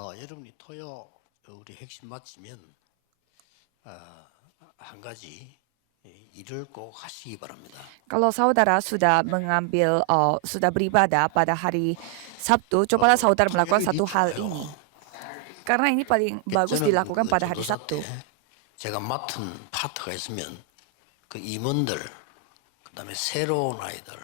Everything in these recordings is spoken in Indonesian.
여러분이 토요 우리 핵심 마치면 한 가지 일을 꼭 하시기 바랍니다. Kalau saudara sudah sudah beribadah pada hari Sabtu, cobalah saudara melakukan satu hal ini. Karena ini paling bagus 저는 dilakukan pada hari 전도사 Sabtu. 때 제가 맡은 파트가 있으면 그 임원들, 그다음에 새로운 아이들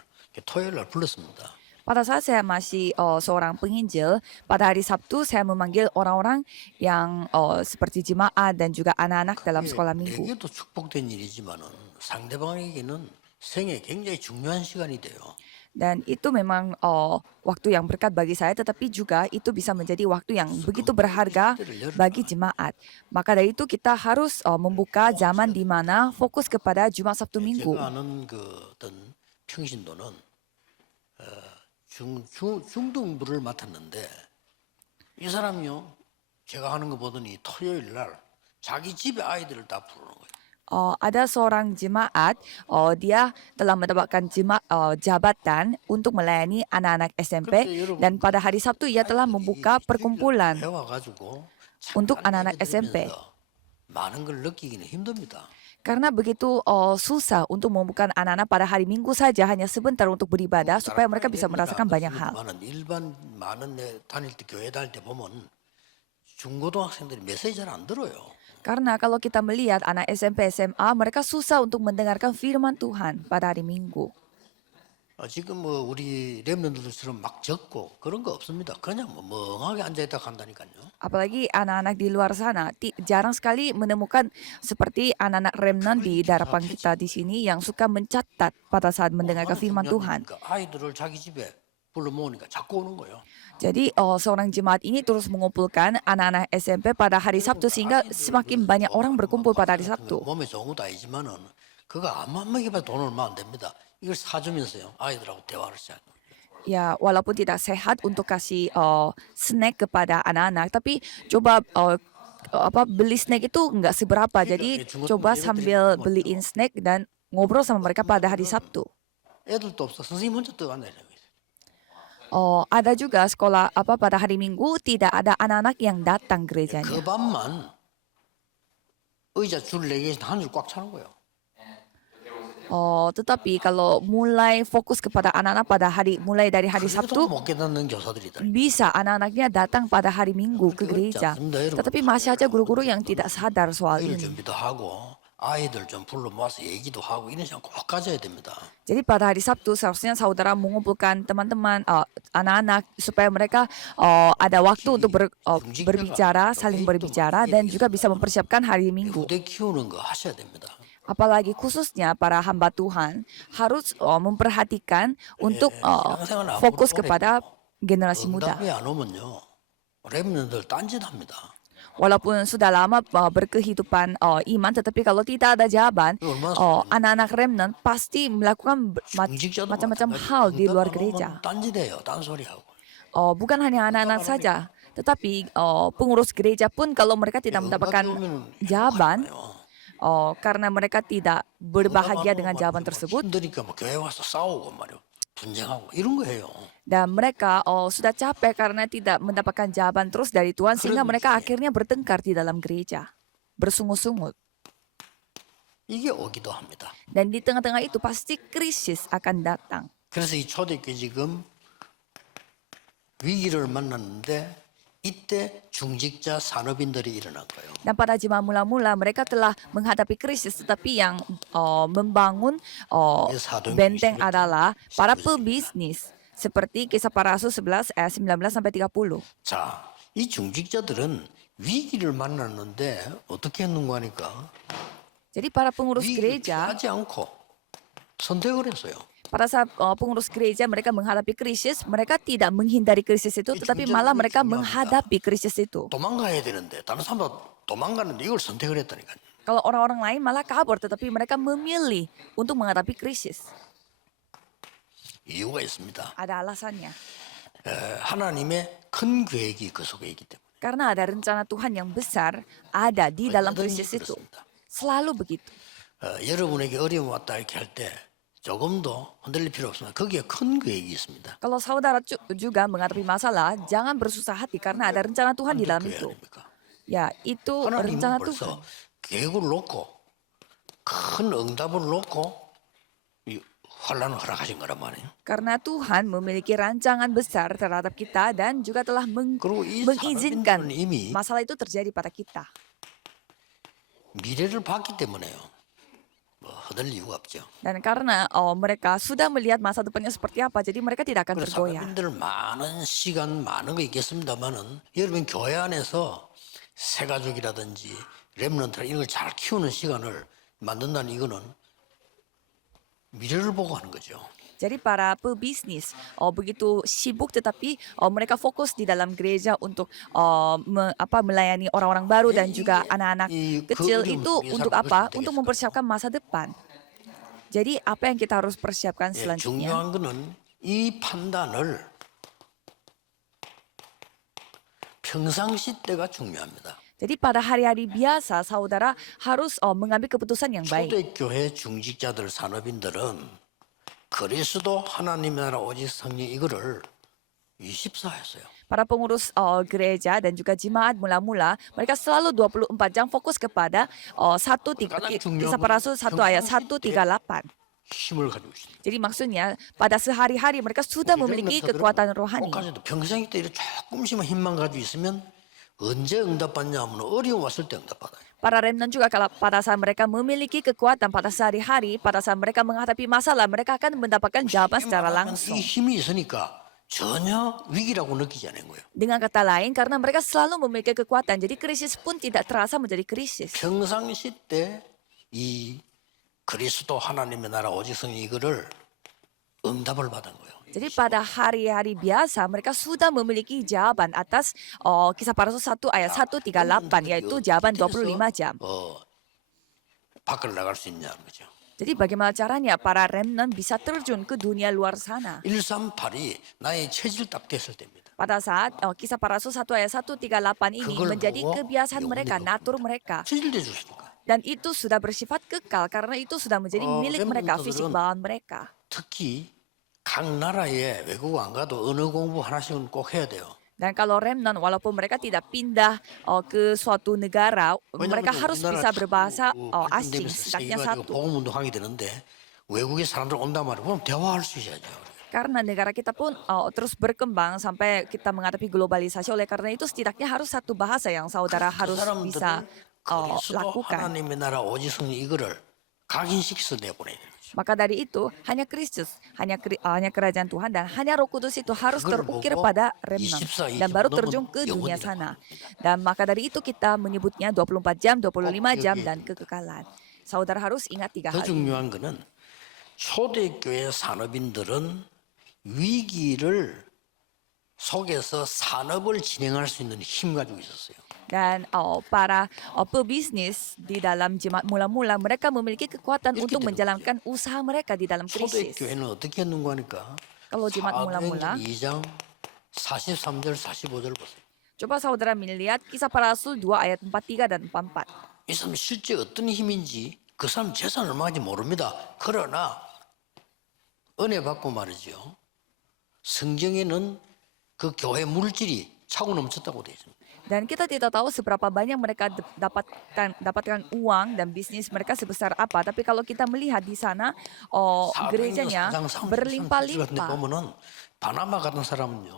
토요일 날 불렀습니다. Pada saat saya masih seorang penginjil, pada hari Sabtu saya memanggil orang-orang yang seperti jemaat dan juga anak-anak dalam sekolah minggu. 내게도 축복된 일이지만은 상대방에게는 생애 굉장히 중요한 시간이 돼요. Dan itu memang waktu yang berkat bagi saya, tetapi juga itu bisa menjadi waktu yang begitu berharga bagi jemaat. Maka dari itu kita harus membuka zaman di mana fokus kepada Jumat Sabtu Minggu. 제가 아는 그 어떤 평신도는 중등부를 맡았는데 이 사람이요 제가 하는 거 보더니 토요일 날 자기 집에 아이들을 다 부르는 거예요. Ada seorang jemaat, dia telah mendapatkan jabatan untuk melayani anak-anak SMP, dan pada hari Sabtu ia telah membuka perkumpulan 배워가지고 untuk anak-anak SMP. 많은 걸 느끼기는 힘듭니다. Karena begitu susah untuk membuka anak-anak pada hari Minggu saja hanya sebentar untuk beribadah supaya mereka bisa merasakan banyak hal. 일반 많은 다닐 때 교회 다닐 때 보면 중고등학생들이 메시지 잘 안 들어요. Karena kalau kita melihat anak SMP, SMA, mereka susah untuk mendengarkan firman Tuhan pada hari Minggu. 지금 우리 렘넌트들처럼 막 적고 그런 거 없습니다. 그냥 멍하게 앉아있다 간다니까요. Apalagi anak-anak di luar sana, jarang sekali menemukan seperti anak-anak remnant di hadapan kita di sini yang suka mencatat pada saat mendengarkan firman Tuhan. 아이들을 자기 집에 불러 모으니까 자꾸 오는 거예요. Jadi seorang jemaat ini terus mengumpulkan anak-anak SMP pada hari Sabtu sehingga semakin banyak orang berkumpul pada hari Sabtu. 몸에 좋은 것도 아니지만은 그거 아무 한 먹여봐도 돈 얼마 안 됩니다. 이걸 사주면서요 아이들하고 대화를 시작해요. Ya, walaupun tidak sehat untuk kasih snack kepada anak-anak, tapi coba beli snack itu nggak seberapa. Jadi coba sambil beliin snack dan ngobrol sama mereka pada hari Sabtu. 애들도 없어. 선생님 혼자 떠간다. Ada juga sekolah pada hari Minggu tidak ada anak-anak yang datang gerejanya. 그 밤만 의자 줄 4개 한 줄 꽉 차는 거예요. Tetapi kalau mulai fokus kepada anak-anak pada mulai dari hari Sabtu, 못 깨닫는 교사들이다. bisa anak-anaknya datang pada hari Minggu ke gereja. Tetapi masih ada guru-guru yang tidak sadar soal ini. 준비도 하고 아이들 좀 불러 모아서 얘기도 하고 이런 시간 꼭 가져야 됩니다. Jadi pada hari Sabtu seharusnya saudara mengumpulkan teman-teman anak-anak supaya mereka ada waktu untuk berbicara, saling berbicara dan juga bisa mempersiapkan hari Minggu. 후대 키우는 거 하셔야 됩니다. Apalagi khususnya para hamba Tuhan harus memperhatikan untuk fokus kepada generasi muda. 응답이 안 오면요 렘넌트들 딴짓합니다. Walaupun sudah lama berkehidupan iman, tetapi kalau tidak ada jawaban, anak-anak remnant pasti melakukan macam-macam hal di luar gereja. 딴짓해요, 딴소리하고. Bukan hanya anak-anak saja, tetapi pengurus gereja pun kalau mereka tidak mendapatkan jawaban, karena mereka tidak berbahagia dengan jawaban tersebut, 힘드니까 뭐 교회 와서 싸우고 말이요, 분쟁하고 이런 거 해요. dan mereka sudah capek karena tidak mendapatkan jawaban terus dari Tuhan, sehingga mereka akhirnya bertengkar di dalam gereja, bersungut-sungut. 이게 오기도 합니다. Dan di tengah-tengah itu pasti krisis akan datang. 그래서 이 초대교회 지금 위기를 만났는데 이때 중직자 산업인들이 일어난 거예요. Dan pada jemaat mula-mula mereka telah menghadapi krisis, tetapi yang membangun benteng adalah para pebisnis. Seperti Kisah Para Rasul 11 ayat 19 sampai 30. 자, 이 중직자들은 위기를 만났는데 어떻게 했는가 하니까 Jadi para pengurus 위기를 gereja, 피하지 않고 선택을 했어요. pada saat pengurus gereja mereka menghadapi krisis, mereka tidak menghindari krisis itu, tetapi malah mereka menghadapi krisis itu. 도망가야 되는데 다른 사람도 도망가는데 이걸 선택을 했다니까요. Kalau orang-orang lain malah kabur, tetapi mereka memilih untuk menghadapi krisis. 이유가 있습니다. Ada alasannya. 하나님의 큰 계획이 그 속에 있기 때문에. Karena ada rencana Tuhan yang besar ada di dalam krisis itu. Selalu begitu. 여러분에게 어려움 왔다 이렇게 할 때 조금도 흔들릴 필요 없습니다. 거기에 큰 계획이 있습니다. Kalau saudara juga menghadapi masalah, jangan bersusah hati karena ada rencana Tuhan di 언제 dalam 교회 itu. 아닙니까? Ya, itu 하나님은 rencana 벌써 Tuhan. 계획을 놓고 큰 응답을 놓고 이 환란을 허락하신 거란 말이에요. Karena Tuhan memiliki rancangan besar terhadap kita dan juga telah 그리고 이 mengizinkan 산업인들은 이미 masalah itu terjadi pada kita. 미래를 봤기 때문에요. 뭐 허들 이유가 없죠. Dan karena mereka sudah melihat masa depannya seperti apa, jadi mereka tidak akan 그래서 tergoyah. 산업인들 많은 시간 많은 거 있겠습니다만은 여러분 교회 안에서 새 가족이라든지 렘넌트 이런 걸 잘 키우는 시간을 만든다는 이거는 미래를 보고 하는 거죠. Jadi para pebisnis begitu sibuk tetapi mereka fokus di dalam gereja untuk melayani orang-orang baru dan juga anak-anak kecil itu untuk apa? Untuk mempersiapkan masa depan. Jadi apa yang kita harus persiapkan 예, selanjutnya? 중요한 거는 이 판단을 평상시 때가 중요합니다. Jadi pada hari-hari biasa saudara harus mengambil keputusan yang baik. 초대교회 중직자들 산업인들은 그리스도 하나님의 나라 오직 성령 이거를 24했어요. Para pengurus gereja dan juga jemaat mula-mula mereka selalu 24 jam fokus kepada Kisah Para Rasul 1 ayat 138. 힘을 가지고 있습니다. Jadi maksudnya pada sehari-hari mereka sudah memiliki kekuatan rohani. 평생 때 이렇게 조금씩만 힘만 가지고 있으면 언제 응답받냐 하면 어려움 왔을 때 응답받아요. Para remnant juga kalau pada saat mereka memiliki kekuatan pada sehari-hari, pada saat mereka menghadapi masalah, mereka akan mendapatkan jawaban secara langsung. 이 힘이 있으니까 전혀 위기라고 느끼지 않은 거예요. Dengan kata lain, karena mereka selalu memiliki kekuatan, jadi krisis pun tidak terasa menjadi krisis. 평상시 때 이 그리스도 하나님의 나라 오직 성령 이거를 응답을 받은 거예요. Jadi pada hari-hari biasa mereka sudah memiliki jawaban atas Kisah Para Rasul 1 ayat 138 yaitu jawaban 25 jam. 밖을 나갈 수 있냐는 거죠. Jadi bagaimana caranya para remnant bisa terjun ke dunia luar sana? 138이 나의 체질 딱 됐을 때입니다. Pada saat Kisah Para Rasul 1 ayat 138 ini 그걸 menjadi 보고 kebiasaan 영혼이 mereka, 바뀝니다. natur mereka. 체질돼 줬으니까. Dan itu sudah bersifat kekal karena itu sudah menjadi milik mereka, fisik bawaan mereka. 특히 각 나라에 외국 안 가도 언어 공부 하나씩은 꼭 해야 돼요. Dan kalau remnant, walaupun mereka tidak pindah ke suatu negara, mereka harus bisa berbahasa asing, setidaknya satu. 복음 운동하게 되는데 외국의 사람들 온단 말이에요. 그럼 대화할 수 있어야죠. Karena negara kita pun terus berkembang sampai kita menghadapi globalisasi. Oleh karena itu setidaknya harus satu bahasa yang saudara harus bisa 그리스도 lakukan. 하나님의 나라 오직 성령 이거를 각인시켜서 내보내야 돼요. Maka dari itu hanya Kristus, hanya kerajaan Tuhan dan hanya Roh Kudus itu harus terukir pada remnant dan baru terjun ke dunia sana. Dan maka dari itu kita menyebutnya 24 jam, 25 jam dan kekekalan. Saudara harus ingat 3 더 hal ini. 중요한 거는 초대교회 산업인들은 위기를 속에서 산업을 진행할 수 있는 힘 가지고 있었어요. Dan para pebisnis di dalam jemaat mula-mula mereka memiliki kekuatan untuk menjalankan usaha mereka di dalam krisis. 초대교회는 어떻게 했는가 하니까 Kalau jemaat mula-mula, 2장 43절 45절 보세요. coba saudara melihat Kisah Para Rasul 2 ayat 43 dan 44. 이 사람 실제 어떤 힘인지 그 사람 재산 얼마인지 모릅니다. 그러나 은혜 받고 말이죠. 성경에는 그 교회 물질이 차고 넘쳤다고 되어 있습니다. Dan kita tidak tahu seberapa banyak mereka dapatkan uang dan bisnis mereka sebesar apa. Tapi kalau kita melihat di sana, gerejanya berlimpah-limpah. 보면은 바나바 같은 사람은요,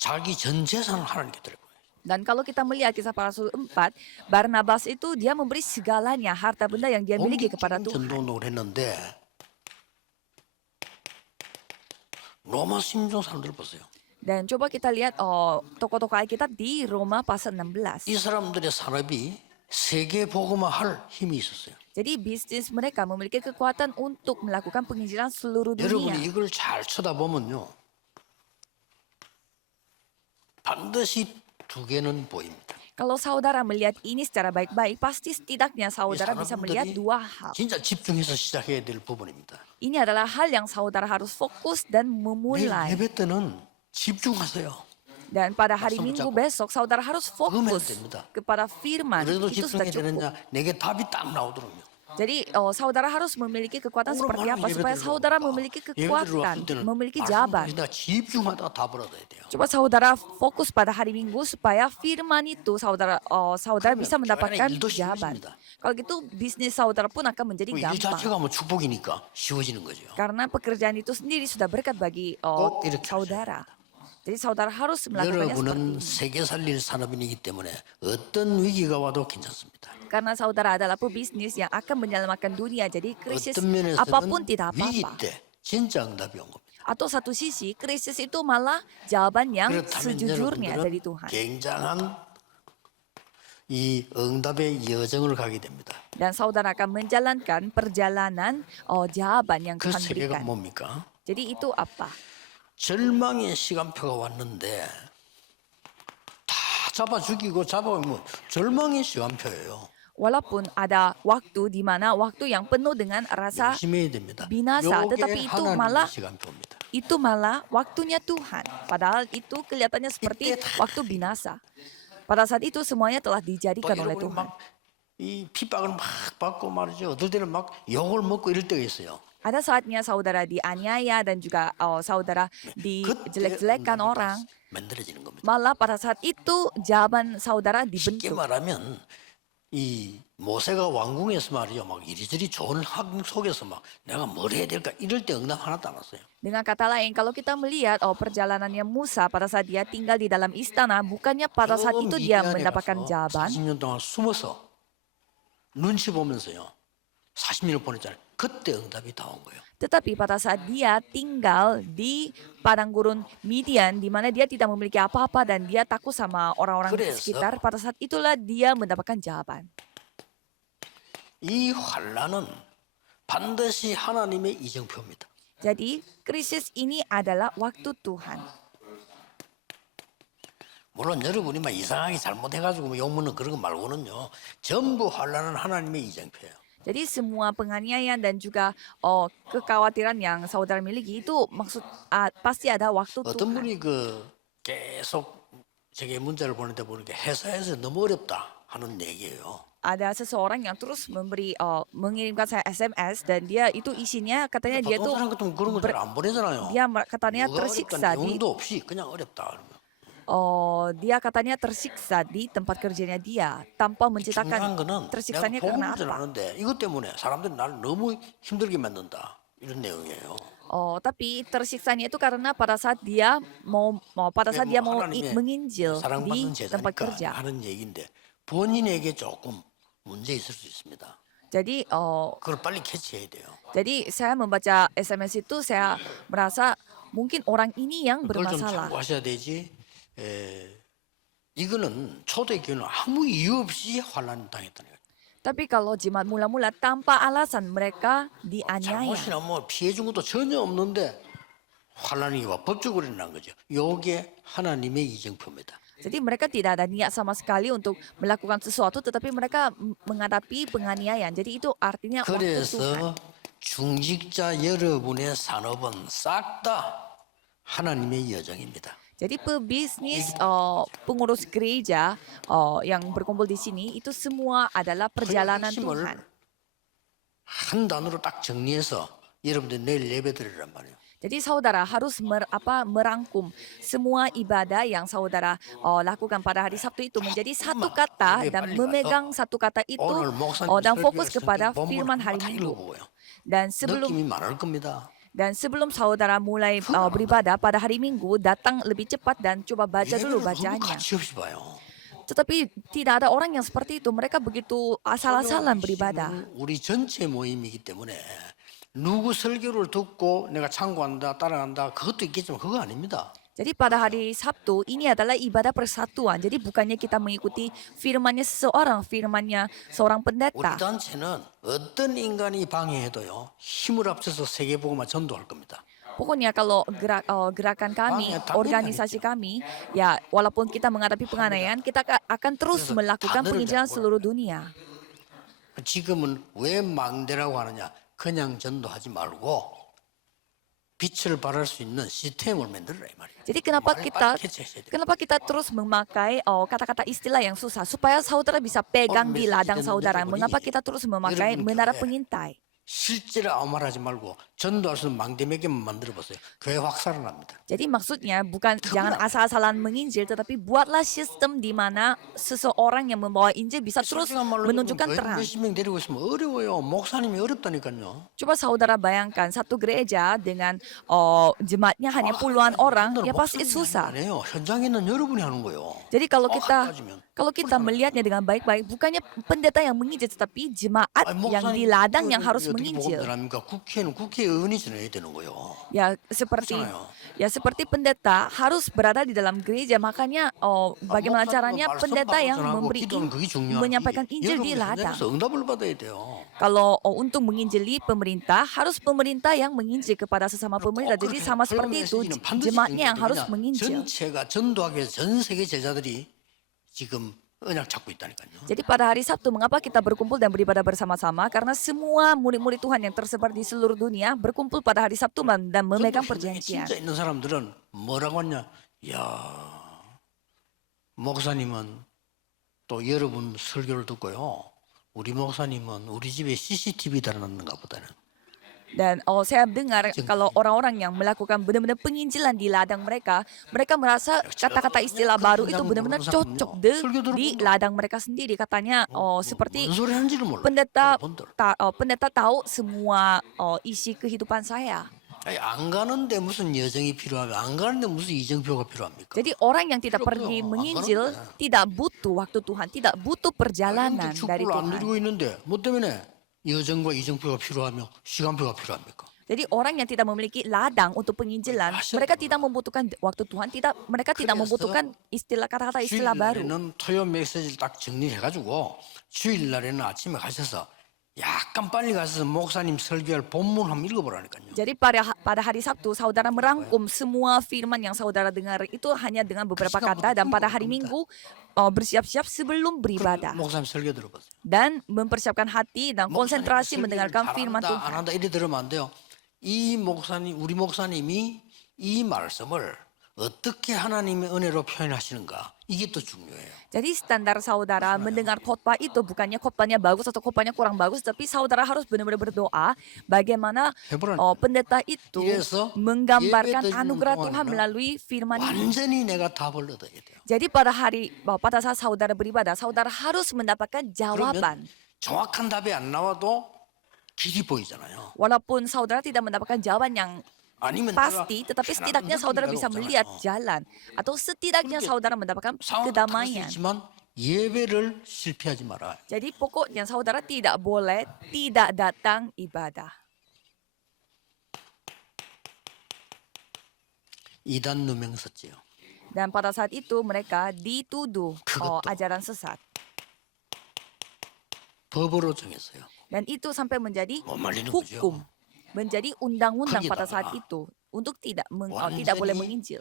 자기 전 재산을 하나님께 드려요. Dan kalau kita melihat Kisah Para Rasul 4, Barnabas itu dia memberi segalanya harta benda yang dia miliki kepada Tuhan. 전도운동을 했는데 로마 심종 사람들 보세요. Dan coba kita lihat tokoh-tokoh Alkitab di Roma pasal 16. 이 사람들의 산업이 세계 복음화할 힘이 있었어요. Jadi bisnis mereka memiliki kekuatan untuk melakukan penginjilan seluruh dunia. 여러분이 이걸 잘 쳐다보면요, 반드시 두 개는 보입니다. Kalau saudara melihat ini secara baik-baik, pasti setidaknya saudara bisa melihat 2 hal. 진짜 집중해서 시작해야 될 부분입니다. Ini adalah hal yang saudara harus fokus dan memulai. 예배 때는 집중하세요. Dan pada hari Minggu besok saudara harus fokus 됩니다. kepada firman. 그래도 Itu sudah 집중해야 cukup. 되느냐? 내게 답이 딱 나오더군요. Jadi saudara harus memiliki kekuatan seperti apa supaya saudara memiliki kekuatan, memiliki jawaban. 내가 집중하다가 답을 얻어야 돼요. Coba saudara fokus pada hari Minggu supaya firman itu saudara bisa mendapatkan 일도 jawaban. 쉬워집니다. Kalau gitu bisnis saudara pun akan menjadi 일 gampang. 자체가 뭐 축복이니까 쉬워지는 거죠. Karena pekerjaan itu sendiri sudah berkat bagi 꼭 이렇게 saudara. Jadi saudara harus melakukannya seperti 여러분은 ini. 세계 살릴 산업인이기 때문에 어떤 위기가 와도 괜찮습니다. Karena saudara adalah pebisnis yang akan menyelamatkan dunia. Jadi krisis 어떤 apapun 면에서는 tidak 위기 apa-apa. 때 진짜 응답이 온 겁니다. Atau satu sisi krisis itu malah jawaban yang 그렇다면 sejujurnya dari 여러분들은 Tuhan. 굉장한 이 응답의 여정을 가게 됩니다. Dan saudara akan menjalankan perjalanan jawaban yang 그 Tuhan 세계가 berikan. 뭡니까? Jadi itu apa? 절망의 시간표가 왔는데 다 잡아 죽이고 잡아오면 절망의 시간표예요. Walaupun ada waktu di mana waktu yang penuh dengan rasa 조심해야 됩니다. binasa, 요게 tetapi itu 하나님의 시간표입니다. malah waktunya Tuhan. Padahal itu kelihatannya seperti waktu binasa. Pada saat itu semuanya telah dijadikan oleh 이러고 Tuhan. 막이 핍박을 막 받고 말이죠. 어떨 때는 막 욕을 먹고 이럴 때가 있어요. Ada saatnya saudara dianiaya dan juga saudara dijelek-jelekkan orang. 만들어지는 겁니다. Malah pada saat itu jawaban saudara 쉽게 dibentuk. 말하면 이 모세가 왕궁에서 말이죠. 막 이리저리 좋은 환경 속에서 막 내가 뭘 해야 될까 이럴 때 응답 하나도 안 왔어요. Dengan kata lain, kalau kita melihat perjalanannya Musa pada saat dia tinggal di dalam istana, bukannya pada saat itu dia mendapatkan jawaban, 40년 동안 숨어서 눈치 보면서요. 40년을 보냈잖아요. 그때 응답이 다 온 거예요. tetapi pada saat dia tinggal di padang gurun Midian, di mana dia tidak memiliki apa-apa dan dia takut sama orang-orang di 그래서 sekitar, pada saat itulah dia mendapatkan jawaban. 이 환란은 반드시 하나님의 이정표입니다. Jadi krisis ini adalah waktu Tuhan. 물론 여러분이 막 이상하게 잘못해가지고 뭐 욕먹는 그런 거 말고는요. 전부 환란은 하나님의 이정표예요. Jadi semua penganiayaan dan juga kekhawatiran yang saudara miliki itu pasti ada waktu 어떤 Tuhan. 분이 그 계속 제게 문자를 보내다 보니까 회사에서 너무 어렵다 하는 얘기예요. Ada seseorang yang terus mengirimkan saya SMS dan dia itu isinya katanya dia 보통 tuh 사람 같으면 그런 거 잘 안 보내잖아요. katanya 뭐가 tersiksa 어렵다는 di 내용도 없이 그냥 어렵다. 그러면. dia katanya tersiksa di tempat kerjanya dia tanpa 중요한 menceritakan 거는 내가 tersiksanya karena 복음을 apa. 전하는데 이것 때문에 사람들이 나를 너무 힘들게 만든다. 이런 내용이에요. Tapi tersiksanya itu karena pada saat dia mau menginjil 사랑받는 di tempat 제자니까 kerja. 하는 얘기인데 본인에게 조금 문제 있을 수 있습니다. Jadi 그걸 빨리 캐치해야 돼요. Jadi saya membaca SMS itu saya merasa mungkin orang ini yang 그걸 좀 bermasalah. 참고하셔야 되지. 이거는 초대교회는 아무 이유 없이 환란 당했다는 거예요. Tapi kalau jemaat mula-mula tanpa alasan mereka dianiaya. 잘못이나 뭐 피해 준 것도 전혀 없는데 환란이 와 법적으로 일어난 거죠. 요게 하나님의 이정표입니다. Jadi mereka tidak ada niat sama sekali untuk melakukan sesuatu tetapi mereka menghadapi penganiayaan. Jadi itu artinya waktu Tuhan. 그래서 중직자 여러분의 산업은 싹 다 하나님의 여정입니다. Jadi pebisnis pengurus gereja yang berkumpul di sini itu semua adalah perjalanan Tuhan. 한 단어로 딱 정리해서 여러분들 내일 예배 드리란 말이에요. Jadi saudara harus merangkum semua ibadah yang saudara lakukan pada hari Sabtu itu menjadi satu kata dan memegang satu kata itu dan fokus kepada firman hari Minggu. Dan 느낌이 많을 겁니다. sebelum saudara mulai beribadah pada hari Minggu, datang lebih cepat dan coba baca dulu 예배를 bacanya. 가치 없이 봐요. Tetapi tidak ada orang yang seperti itu. Mereka begitu asal-asalan beribadah. 우리 전체 모임이기 때문에 누구 설교를 듣고 내가 참고한다, 따라간다 그것도 있겠지만 그거 아닙니다. Jadi pada hari Sabtu ini adalah ibadah persatuan. Jadi bukannya kita mengikuti firmannya seseorang, firmannya seorang 우리 pendeta. 단체는 어떤 인간이 방해해도요 힘을 합쳐서 세계복음화 전도할 겁니다. Pokoknya kalau gerakan kami, organisasi kami, ya walaupun kita menghadapi penganiayaan, kita akan terus melakukan penginjilan seluruh dunia. 지금은 왜 망대라고 하느냐? 그냥 전도하지 말고 빛을 발할 수 있는 시스템을 만들어라 이 말이에요. Jadi kenapa 말을 kita 빨리 캐치하셔야 돼요. kenapa kita terus memakai kata-kata istilah yang susah supaya saudara bisa pegang di ladang saudara. Mengapa kita terus memakai menara pengintai? 실제로 아무 말 하지 말고 전도할 수 있는 망대매개만 만들어 보세요. 교회 확 살아납니다. Jadi maksudnya bukan jangan asal-asalan menginjil, tetapi buatlah sistem di mana seseorang yang membawa Injil bisa terus 솔직한 말로 menunjukkan 교회 terang. 몇십 명 데리고 있으면 어려워요. 목사님이 어렵다니까요. Coba saudara bayangkan satu gereja dengan jemaatnya hanya puluhan orang, ya pasti susah. 아니에요. 현장에 있는 여러분이 하는 거예요. Jadi kalau 따지면. kita melihatnya dengan baik-baik, bukannya pendeta yang menginjil, tetapi jemaat yang di ladang yang harus menginjil. 합니까? 국회는 국회의원이 전해야 되는 거예요. Ya seperti 그렇잖아요. pendeta harus berada di dalam gereja. Makanya bagaimana caranya pendeta yang menyampaikan Injil di ladang. 응답을 받아야 돼요. Kalau untuk menginjili pemerintah, harus pemerintah yang menginjil kepada sesama pemerintah. Jadi sama seperti itu, jemaatnya yang harus menginjil. 전체가 전도하기 위해서 전 세계 제자들이 지금 언약 잡고 있다니까요. Jadi pada hari Sabtu, mengapa kita berkumpul dan beribadah bersama-sama? Karena semua murid-murid Tuhan yang tersebar di seluruh dunia berkumpul pada hari Sabtu dan memegang perjanjian. 진짜 있는 사람들은 뭐라고 하냐? 야, 목사님은 또 여러분 설교를 듣고요. 우리 목사님은 우리 집에 CCTV 달아놨는가 보다는. Dan saya dengar kalau orang-orang yang melakukan benar-benar penginjilan di ladang mereka merasa kata-kata istilah baru itu benar-benar cocok di ladang mereka sendiri. Katanya seperti 뭔 소리 하는지를 몰라. pendeta tahu semua isi kehidupan saya. 아니, 안 가는데 무슨 여정이 필요하면 안 가는데 무슨 이정표가 필요합니까? Jadi orang yang tidak pergi menginjil tidak butuh waktu Tuhan, tidak butuh perjalanan dari 축구를 안 Tuhan. 누리고 있는데 뭐 때문에 여정과 이정표가 필요하며 시간표가 필요합니까? Jadi orang yang tidak memiliki ladang untuk penginjilan, mereka tidak membutuhkan waktu Tuhan, mereka tidak membutuhkan kata-kata istilah baru. 주일날에는 토요 메시지를 딱 정리해가지고 주일날에는 아침에 가셔서 약간 빨리 가서 목사님 설교할 본문 한번 읽어보라니까요. Jadi pada hari Sabtu saudara merangkum semua firman yang saudara dengar itu hanya dengan beberapa kata, dan pada hari Minggu bersiap-siap sebelum beribadah 목사님 설교 들어보세요. dan mempersiapkan hati dan konsentrasi mendengarkan firman 안 Tuhan. 한다 이래 들으면 안 돼요. 이 목사님 우리 목사님이 이 말씀을 어떻게 하나님의 은혜로 표현하시는가 이게 또 중요해요. Jadi standar saudara mendengar khotbah itu bukannya khotbahnya bagus atau khotbahnya kurang bagus, tapi saudara harus benar-benar berdoa bagaimana pendeta itu menggambarkan anugerah Tuhan melalui firman ini. 완전히 내가 답을 얻어야 돼요. Jadi pada saat saudara beribadah, saudara harus mendapatkan jawaban. 정확한 답이 안 나와도 길이 보이잖아요. Walaupun saudara tidak mendapatkan jawaban yang 아니면 pasti, tetapi setidaknya saudara bisa melihat jalan, atau setidaknya saudara mendapatkan kedamaian. 있지만 예배를 실패하지 마라. Jadi pokoknya saudara tidak boleh tidak datang ibadah. 이단 누명 썼지요. Dan pada saat itu mereka dituduh ajaran sesat. 법으로 정했어요. Dan itu sampai menjadi 못 말리는 hukum, 거죠. menjadi undang-undang pada 거기다가 saat itu untuk tidak 완전히 boleh menginjil.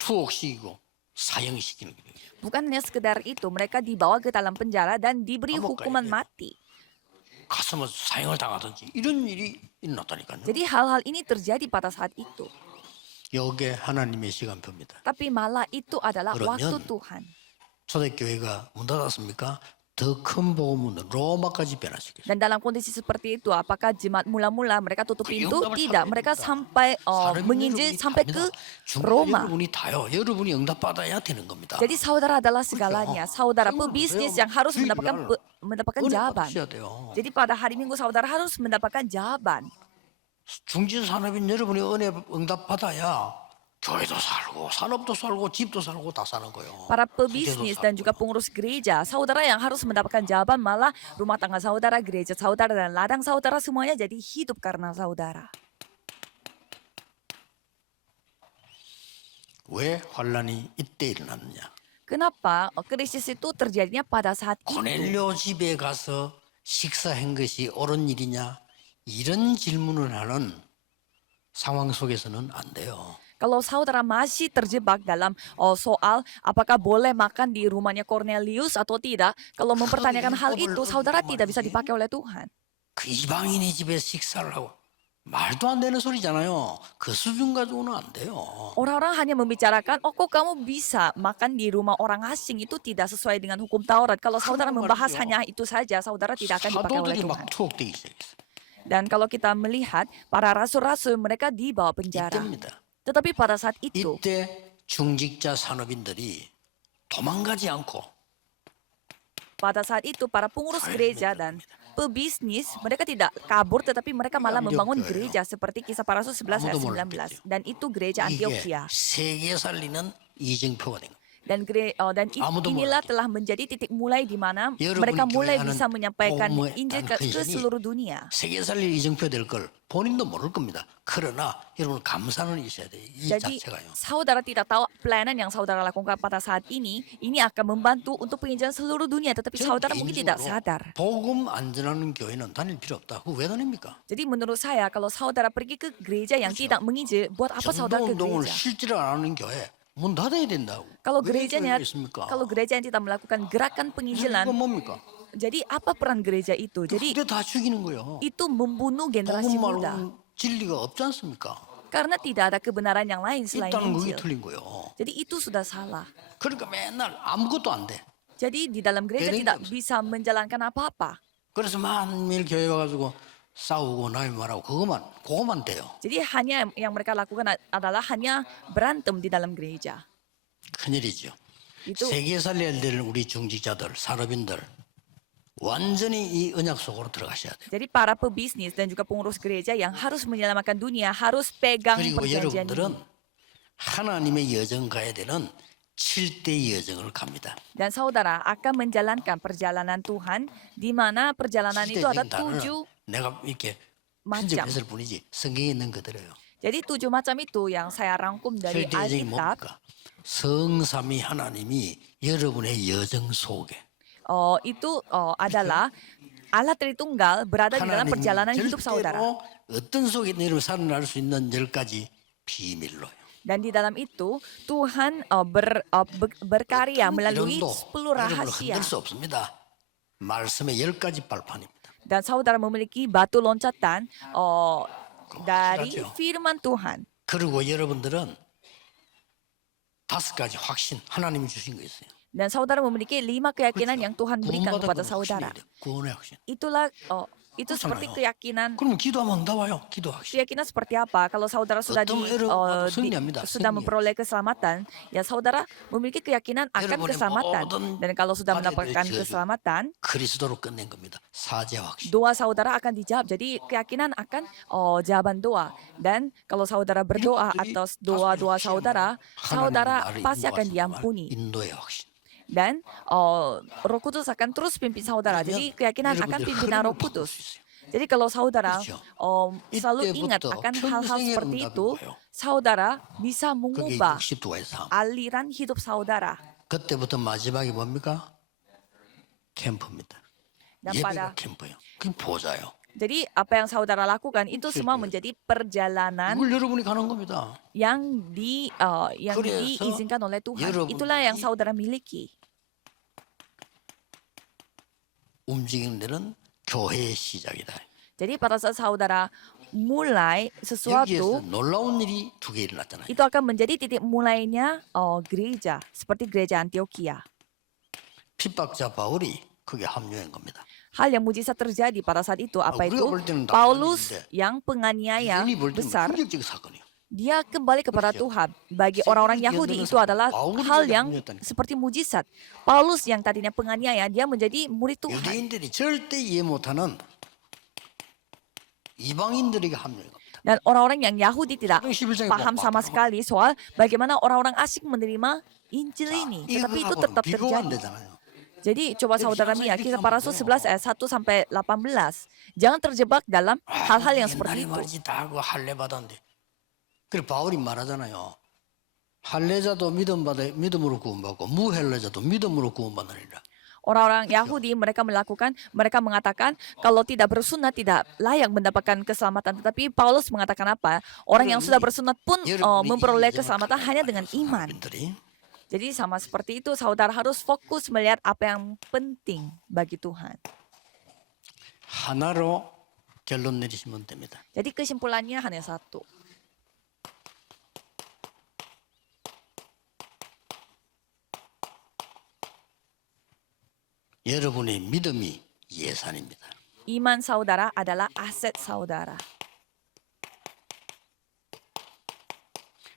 투옥시키고 사형시키는 거예요. Bukan hanya sekedar itu, mereka dibawa ke dalam penjara dan diberi 감옥 hukuman 가야 돼요. mati. 가슴을 사형을 당하든지 이런 일이 일어났다니까요. Jadi hal-hal ini terjadi pada saat itu. 이게 하나님의 시간표입니다. Tapi malah itu adalah 그러면 waktu Tuhan. 초대교회가 문 닫았습니까? 더 큰 복음은 로마까지 변화시켰어요. Dan dalam kondisi seperti itu, apakah jemaat mula-mula mereka tutup pintu? 영감을 Tidak, 살아야 mereka 됩니다. sampai 사람이 menginjil 여러분이 sampai 답니다. ke 중간 Roma. 여러분이 다요. 여러분이 응답받아야 되는 겁니다. Jadi saudara adalah segalanya. Saudara pebisnis yang harus mendapatkan 은혜 jawaban. 받으셔야 돼요. Jadi pada hari Minggu saudara harus mendapatkan jawaban. 중진산업인 여러분이 은혜 응답받아야 교회도 살고 산업도 살고 집도 살고 다 사는 거예요. Para pebisnis dan juga pengurus gereja, saudara yang harus mendapatkan jawaban, malah rumah tangga saudara, gereja saudara, dan ladang saudara semuanya jadi hidup karena saudara. 왜 환란이 이때 일어났느냐? Kenapa krisis itu terjadinya pada saat itu? 고넬료 집에 가서 식사한 것이 옳은 일이냐? 이런 질문을 하는 상황 속에서는 안 돼요. Kalau saudara masih terjebak dalam soal apakah boleh makan di rumahnya Cornelius atau tidak, kalau mempertanyakan hal itu, saudara tidak bisa dipakai oleh Tuhan. 그 이방인의 집에 식사를 하고 말도 안 되는 소리잖아요. 그 수준 가지고는 안 돼요. Orang-orang hanya membicarakan, oh kok kamu bisa makan di rumah orang asing itu tidak sesuai dengan hukum Taurat. Kalau saudara 그런 membahas 말이죠. hanya itu saja, saudara tidak akan dipakai oleh 사도들이 Tuhan. 막 투옥되기 시작했어요. Dan kalau kita melihat, para rasul-rasul mereka dibawa penjara. 이때입니다. Tetapi pada saat itu, 이때 중직자 산업인들이 도망가지 않고 pada saat itu para pengurus gereja dan pebisnis, mereka tidak kabur tetapi mereka malah membangun gereja seperti Kisah Para Rasul 11 ayat 19. Dan itu gereja 이게 Antioquia. 세계 살리는 이증표가 된 거예요. Dan inilah telah menjadi titik mulai di mana 여러분이 mereka mulai 교회하는 bisa menyampaikan 복음의 Injil ke 근신이 seluruh dunia. 세계 살릴 이증표 될 걸 본인도 모를 겁니다. 그러나 여러분 감사는 있어야 돼요. 이 Jadi 자체가요. saudara tidak tahu pelayanan yang saudara lakukan pada saat ini akan membantu untuk penginjilan seluruh dunia. Tetapi saudara mungkin tidak sadar. 복음 안 전하는 교회는 다닐 필요 없다. 그거 왜 다닙니까? Jadi menurut saya kalau saudara pergi ke gereja yang tidak menginjil, buat apa saudara ke 전도운동을 gereja? 실제로 안 하는 교회 문 닫아야 된다고. Kalau 왜 gerejanya, 교회가 있습니까? kalau gereja yang tidak melakukan gerakan penginjilan, 이건 뭡니까? jadi apa peran gereja itu? Jadi 그게 다 죽이는 거예요. itu membunuh generasi 복음 muda. 말고는 진리가 없지 않습니까? Karena tidak ada kebenaran yang lain selain 있다는 그게 Injil. 틀린 거예요. Jadi itu sudah salah. 그러니까 맨날 아무것도 안 돼. Jadi di dalam gereja Bedanya tidak apa? bisa menjalankan apa-apa. 그래서 만일 교회 와가지고 싸우고 나이 말하고 그거만 돼요. Jadi hanya yang mereka lakukan adalah hanya berantem di dalam gereja. 큰일이죠. Itu 세계 살려야 될 우리 중직자들, 산업인들 완전히 이 언약 속으로 들어가셔야 돼요. jadi para pebisnis dan juga pengurus gereja yang harus menyelamatkan dunia harus pegang 그리고 perjanjian 여러분들은 ini. 하나님의 여정 가야 되는 7대 여정을 갑니다. Dan saudara akan menjalankan perjalanan Tuhan di mana perjalanan itu ada 7 내가 이렇게 macam. 편집했을 뿐이지 성경에 있는 그대로요. Jadi 7 macam itu yang saya rangkum dari 7대 여정이 Alkitab. 뭡니까? 성삼위 하나님이 여러분의 여정 속에 Itu adalah Allah Tritunggal berada di dalam 하나님 perjalanan hidup saudara. 절대로 어떤 속에 여러분 살아날 수 있는 10가지 비밀로요. Dan di dalam itu Tuhan berkarya melalui 10 rahasia. 흔들 수 없습니다. 말씀의 10가지 발판입니다. Dan saudara memiliki batu loncatan dari 확실하죠. firman Tuhan. 그리고 여러분들은 5가지 확신 하나님이 주신 거 있어요. Dan saudara memiliki 5 keyakinan yang Tuhan berikan 구원받은 kepada 건 saudara. 확신이 돼요. 구원의 확신. Itulah itu seperti 그렇잖아요. keyakinan. 그러면 기도하면 나와요. 기도 확신. Keyakinan seperti apa? Kalau saudara sudah 어떤 애로 승리합니다. sudah 승리. memperoleh keselamatan, ya saudara memiliki keyakinan akan 여러분의 keselamatan. 모든 Dan kalau sudah 받아야 될 mendapatkan 저주. keselamatan, 그리스도로 끝낸 겁니다. 사제 확신. doa saudara akan dijawab. Jadi keyakinan akan jawaban doa. Dan kalau saudara berdoa atas doa-doa saudara, saudara 하나님이 나를 pasti akan 인도하소서. diampuni. 인도의 확신. Dan Roh Kudus akan terus pimpin saudara. Jadi keyakinan akan 여러분들 pimpinan Roh 흐름을 바꿀 Kudus. 수 있어요. Jadi kalau saudara 그렇죠. selalu ingat 이때부터 akan hal-hal 평생의 seperti 응답이 itu, 뭐예요? saudara bisa 그게 mengubah 62의 삶. aliran hidup saudara. 그때부터 마지막이 뭡니까? 캠프입니다. Dan 예배가 캠프예요. 그게 보자요. jadi apa yang saudara lakukan itu semua menjadi perjalanan 이걸 여러분이 가는 겁니다. yang 그래서 diizinkan oleh Tuhan. 여러분들이 Itulah yang saudara miliki. 움직이는 데는 교회의 시작이다. Jadi pada saat saudara mulai sesuatu, 여기에서 놀라운 일이 2개 일어났잖아요. itu akan menjadi titik mulainya gereja, seperti gereja Antioquia. 핍박자 바울이 그게 합류한 겁니다. Hal yang mujizat terjadi pada saat itu apa 우리가 itu? 볼 때는 Paulus 당연한데 yang penganiaya 인이 볼 때는 besar, 충격적인 사건이에요. dia kembali kepada 그렇죠. Tuhan. Bagi orang-orang Yahudi itu adalah hal yang seperti mujizat. Paulus yang tadinya penganiaya, dia menjadi murid Tuhan. 유대인들이 절대 이해 못하는 이방인들에게 합류한 겁니다. Dan orang-orang yang Yahudi tidak 11장에 paham sama sekali soal bagaimana orang-orang asing menerima Injil ini. Tetapi itu tetap 비교가 안 terjadi. 되잖아요. Jadi coba saudara lihat Kisah Para Rasul 11 ayat 1 sampai 18. Jangan terjebak dalam hal-hal yang seperti 옛날에 itu. 말이지 다 그 할례 받았는데. 그래 바울이 말하잖아요. 할례자도 믿음으로 구원받고 무할례자도 믿음으로 구원받느니라. Orang-orang Yahudi mereka mengatakan kalau tidak bersunat tidak layak mendapatkan keselamatan. Tetapi Paulus mengatakan apa? Orang yang sudah bersunat pun memperoleh keselamatan hanya dengan iman. Jadi sama seperti itu saudara harus fokus melihat apa yang penting bagi Tuhan. 하나로 결론 내리시면 됩니다. Jadi kesimpulannya hanya satu. 여러분의 믿음이 예산입니다. Iman saudara adalah aset saudara.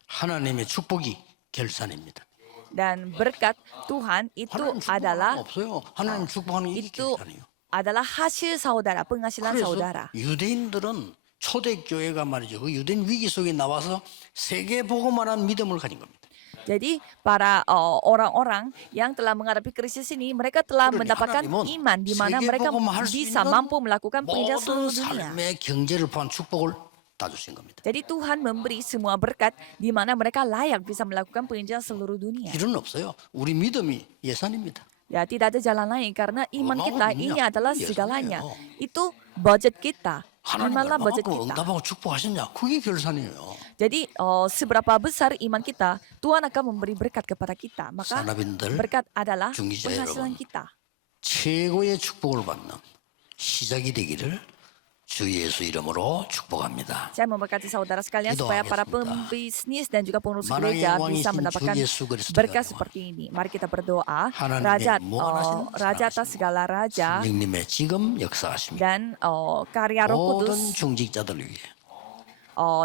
하나님의 축복이 결산입니다. Dan berkat Tuhan itu 하나님 축복하는 adalah 거 없어요. 하나님 축복하는 게 itu 결산이에요. adalah hasil saudara, penghasilan 그래서 saudara. 유대인들은 초대교회가 말이죠. 그 유대인 위기 속에 나와서 세계 보고만한 믿음을 가진 겁니다. Jadi para orang-orang yang telah menghadapi krisis ini, mereka telah 그러니 mendapatkan 하나님은 iman di mana mereka 세계복음을 할수 bisa 있는 mampu melakukan penginjilan 모든 seluruh dunia. 삶의 경제를 포함한 축복을 다 주신 겁니다. Jadi Tuhan memberi semua berkat di mana mereka layak bisa melakukan penginjilan seluruh dunia. 길은 없어요. 우리 믿음이 예산입니다. Ya, tidak ada jalan lain karena iman kita ini adalah 예산이에요. segalanya. Itu budget kita. 하나님 Imanlah budget 얼마만큼 kita. 응답하고 축복하셨냐? 그게 결산이에요. Jadi seberapa besar iman kita, Tuhan akan memberi berkat kepada kita. Maka 사나빈들, berkat adalah 중기자 penghasilan 여러분. kita. 최고의 축복을 받는 시작이 되기를 주 예수 이름으로 축복합니다. Saya memberkati saudara sekalian supaya para Gidoa겠습니다. pembisnis dan juga pengurus 만왕의 gereja 왕이신 bisa 주 mendapatkan 예수 그리스도가 berkat seperti ini. Mari kita berdoa. 하나님의 Raja, 무한하신 Raja atas segala raja 성령님의 지금 역사하십니다. dan karya Roh 모든 Kudus, 중직자들 위해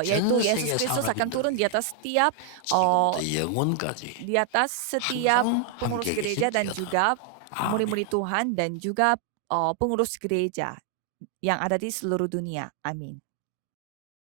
yaitu 전 Yesus 세계 Kristus akan 산업인들 turun di atas setiap 지금부터 영원까지 di atas setiap 항상 pengurus 함께 gereja dan 계실지어다. juga 아멘. murid-murid Tuhan dan juga pengurus gereja yang ada di seluruh dunia. Amin.